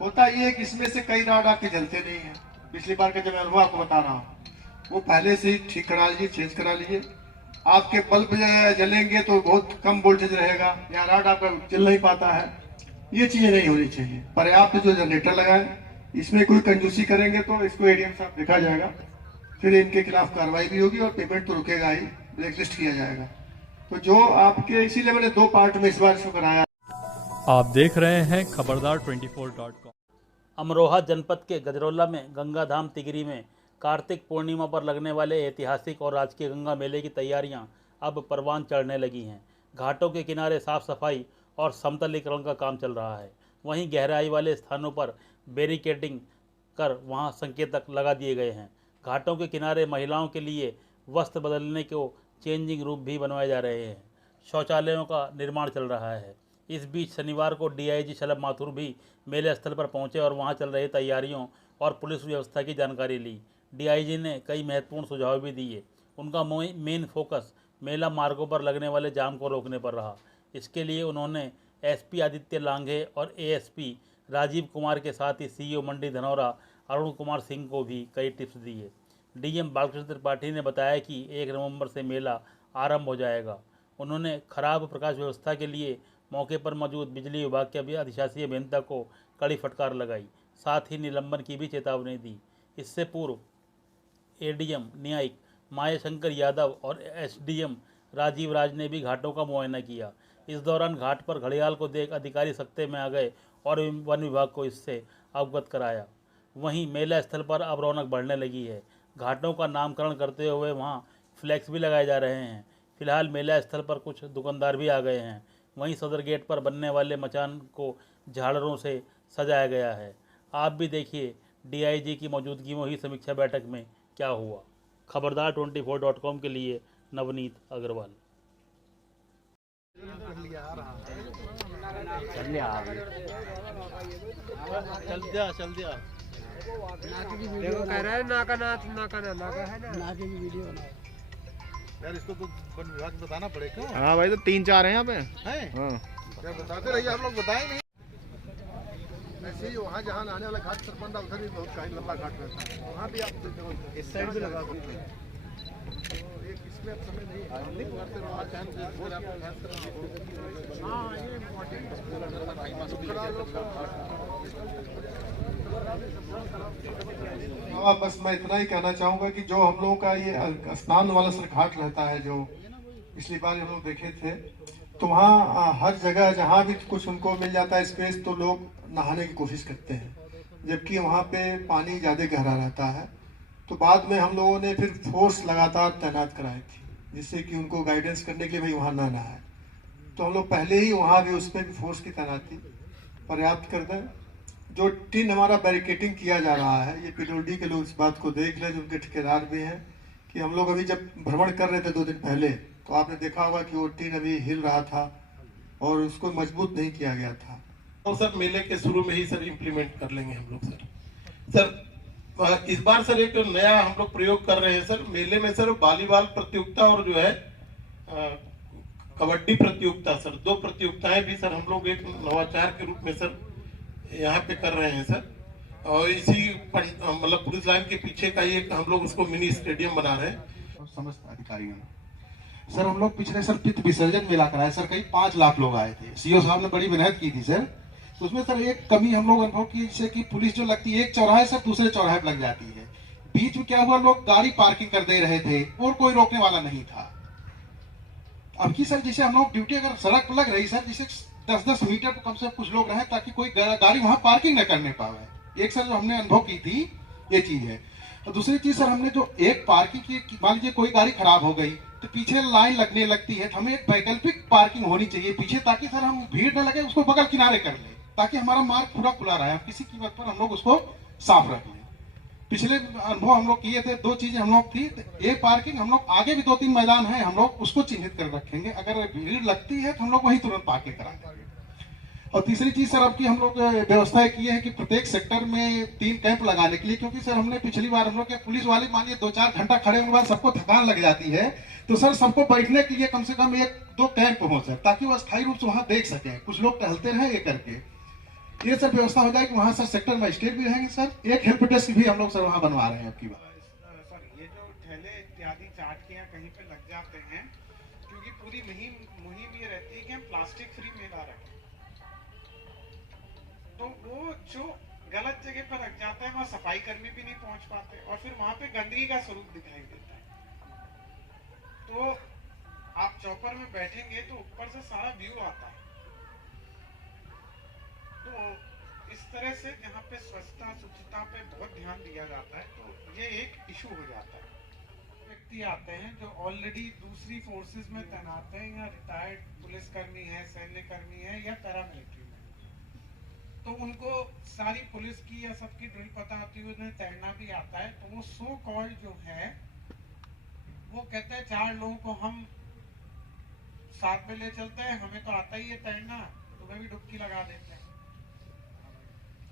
होता ये है कि इसमें से कई राड आपके जलते नहीं है। पिछली बार का जब मैं अनुभव आपको बता रहा हूँ, वो पहले से ही ठीक करा लीजिए, चेंज करा लीजिए। आपके बल्ब जलेंगे तो बहुत कम वोल्टेज रहेगा, या राड आपका जल नहीं पाता है। ये चीजें नहीं होनी चाहिए। पर्याप्त जो जनरेटर लगाए, इसमें कोई कंजूसी करेंगे तो इसको एडीएम साहब देखा जाएगा, फिर इनके खिलाफ कार्रवाई भी होगी और पेमेंट तो रुकेगा ही, ब्लैकलिस्ट किया जाएगा। तो जो आपके, इसीलिए मैंने 2 पार्ट में इस बार इसको कराया। आप देख रहे हैं खबरदार 24.com। अमरोहा जनपद के गजरौला में गंगाधाम तिगरी में कार्तिक पूर्णिमा पर लगने वाले ऐतिहासिक और राजकीय गंगा मेले की तैयारियां अब परवान चढ़ने लगी हैं। घाटों के किनारे साफ सफाई और समतलीकरण का काम चल रहा है। वहीं गहराई वाले स्थानों पर बैरिकेडिंग कर वहां संकेतक लगा दिए गए हैं। घाटों के किनारे महिलाओं के लिए वस्त्र बदलने को चेंजिंग रूम भी बनवाए जा रहे हैं। शौचालयों का निर्माण चल रहा है। इस बीच शनिवार को डीआईजी शलभ माथुर भी मेले स्थल पर पहुंचे और वहां चल रही तैयारियों और पुलिस व्यवस्था की जानकारी ली। डीआईजी ने कई महत्वपूर्ण सुझाव भी दिए। उनका मेन फोकस मेला मार्गों पर लगने वाले जाम को रोकने पर रहा। इसके लिए उन्होंने एसपी आदित्य लांघे और एएसपी राजीव कुमार के साथ ही सीईओ मंडी धनौरा अरुण कुमार सिंह को भी कई टिप्स दिए। डीएम बालकृष्ण त्रिपाठी ने बताया कि 1 नवंबर से मेला आरंभ हो जाएगा। उन्होंने खराब प्रकाश व्यवस्था के लिए मौके पर मौजूद बिजली विभाग के अधिशासी अभियंता को कड़ी फटकार लगाई, साथ ही निलंबन की भी चेतावनी दी। इससे पूर्व एडीएम न्यायिक मायाशंकर यादव और एसडीएम राजीव राज ने भी घाटों का मुआयना किया। इस दौरान घाट पर घड़ियाल को देख अधिकारी सख्ते में आ गए और वन विभाग को इससे अवगत कराया। वहीं मेला स्थल पर अब रौनक बढ़ने लगी है। घाटों का नामकरण करते हुए वहां फ्लैक्स भी लगाए जा रहे हैं। फिलहाल मेला स्थल पर कुछ दुकानदार भी आ गए हैं। वहीं सदर गेट पर बनने वाले मचान को झालरों से सजाया गया है। आप भी देखिए डीआईजी की मौजूदगी में हुई समीक्षा बैठक में क्या हुआ। खबरदार 24.com के लिए नवनीत अग्रवाल। चल दिया देखो कह रहा है नाका है ना की वीडियो बना यार। इसको तो वन विभाग को बताना पड़ेगा। हाँ भाई, तो 3-4 हैं यहाँ पे। हैं? हाँ, क्या बताते रहिए, आप लोग बताए नहीं। ऐसे ही वहाँ जहाँ आने वाला घाट सरपंच उधर भी बहुत कहीं लंबा घाट रहता है, वहाँ भी आप इस साइड भी लगा सकते हैं। एक इसमें अब समय नहीं है। बस मैं इतना ही कहना चाहूंगा कि जो हम लोगों का ये स्नान वाला सर घाट रहता है, जो पिछली बार हम लोग देखे थे, तो वहाँ हर जगह जहाँ भी कुछ उनको मिल जाता है स्पेस, तो लोग नहाने की कोशिश करते हैं, जबकि वहाँ पे पानी ज़्यादा गहरा रहता है। तो बाद में हम लोगों ने फिर फोर्स लगातार तैनात कराई थी, जिससे कि उनको गाइडेंस करने के लिए भाई वहाँ ना नहाए। तो हम लोग पहले ही वहाँ भी उसमें भी फोर्स की तैनाती पर्याप्त कर दें। जो टीन हमारा बैरिकेटिंग किया जा रहा है, ये पीडब्ल्यूडी के लोग इस बात को देख लें, जो उनके ठेकेदार भी हैं, कि हम लोग अभी जब भ्रमण कर रहे थे 2 दिन पहले, तो आपने देखा होगा कि वो टीन अभी हिल रहा था और उसको मजबूत नहीं किया गया था। तो सर मेले के शुरू में ही सर इम्प्लीमेंट कर लेंगे हम लोग। सर इस बार सर एक नया हम लोग प्रयोग कर रहे हैं सर मेले में। सर वॉलीबॉल प्रतियोगिता और जो है कबड्डी प्रतियोगिता, सर 2 प्रतियोगिताएं भी सर हम लोग एक नवाचार के रूप में सर यहाँ पे कर रहे हैं सर। और इसी मतलब पुलिस लाइन के पीछे का एक हम लोग उसको मिनी स्टेडियम बना रहे हैं। समस्त अधिकारियों ने सर, हम लोग पिछले सर पितृ विसर्जन मेला कराए सर, कई 5 लाख लोग आए थे। सीओ साहब ने बड़ी मेहनत की थी सर। तो उसमें सर एक कमी हम लोग अनुभव की, जैसे कि पुलिस जो लगती है एक चौराहे से दूसरे चौराहे पर लग जाती है। बीच में क्या हुआ, लोग गाड़ी पार्किंग कर दे रहे थे और कोई रोकने वाला नहीं था। अब की सर जैसे हम लोग ड्यूटी अगर सड़क पर लग रही सर, जैसे 10-10 मीटर को कम से कम कुछ लोग रहे, ताकि कोई गाड़ी वहां पार्किंग न करने पावे। एक सर जो हमने अनुभव की थी ये चीज है। और दूसरी चीज सर, हमने जो एक पार्किंग की, मान लीजिए कोई गाड़ी खराब हो गई तो पीछे लाइन लगने लगती है, तो हमें एक वैकल्पिक पार्किंग होनी चाहिए पीछे, ताकि सर हम भीड़ न लगे, उसको बगल किनारे कर ले, ताकि हमारा मार्ग पूरा खुला रहे, किसी कीमत पर हम लोग उसको साफ रख लें। पिछले अनुभव हम लोग किए थे, 2 चीजें हम लोग थी। एक पार्किंग हम लोग आगे भी 2-3 मैदान है, हम लोग उसको चिन्हित कर रखेंगे, अगर भीड़ लगती है तो हम लोग वही तुरंत पार्किंग करा देंगे। और तीसरी चीज सर, अब की हम लोग व्यवस्था की है कि प्रत्येक सेक्टर में 3 कैंप लगाने के लिए, क्योंकि सर हमने पिछली बार हम लोग के पुलिस वाले मान लीजिए 2-4 घंटा खड़े होने के बाद सबको थकान लग जाती है, तो सर सबको बैठने के लिए कम से कम 1-2 कैंप हो सर, ताकि वो स्थायी रूप से वहां देख सके, कुछ लोग टहलते रहे ये करके। ये सब व्यवस्था हो जाए कि वहाँ सर सेक्टर मजिस्ट्रेट भी रहेंगे सर, एक हेल्प डेस्क भी हम लोग सर वहाँ बनवा रहे हैं आपकी बात। सर ये जो ठेले इत्यादि चाट के यहाँ कहीं पे लग जाते हैं, क्योंकि पूरी मुहिम ये रहती है कि हम प्लास्टिक फ्री मेला रखें, तो वो जो गलत जगह पर रख जाते हैं वहाँ सफाई कर्मी भी नहीं पहुंच पाते और फिर वहां पे गंदगी का स्वरूप दिखाई देता है। तो आप चौपर में बैठेंगे तो ऊपर से सारा व्यू आता है, तो इस तरह से जहाँ पे स्वच्छता शुचिता पे बहुत ध्यान दिया जाता है तो ये एक इशू हो जाता है। व्यक्ति आते हैं जो ऑलरेडी दूसरी फोर्सेस में तैनात हैं या रिटायर्ड पुलिसकर्मी है, सैन्य कर्मी है या पैरामिलिट्री में, तो उनको सारी पुलिस की या सबकी ड्रिल पता होती है, उन्हें तैरना भी आता है, तो वो सो कॉल्ड जो है वो कहते हैं 4 लोगों को हम साथ में ले चलते हैं, हमें तो आता ही है तैरना, तुम्हें भी डुबकी लगा देते हैं।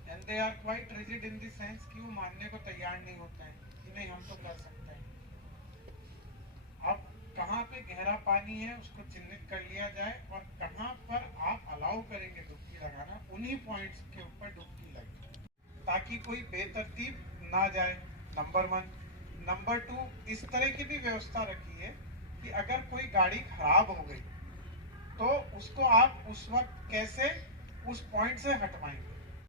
And they are quite rigid in the sense कि वो मानने को तैयार नहीं होते हैं कि नहीं हम तो कर सकते हैं। अब कहाँ पे गहरा पानी है उसको चिन्हित कर लिया जाए और कहाँ पर आप अलाउ करेंगे डुबकी लगाना, उन्हीं पॉइंट्स के ऊपर डुबकी लगे ताकि कोई बेतरतीब ना जाए, नंबर 1। नंबर 2, इस तरह की भी व्यवस्था रखी है कि अगर कोई गाड़ी खराब हो गई तो उसको आप उस वक्त कैसे उस पॉइंट से हटवाएंगे।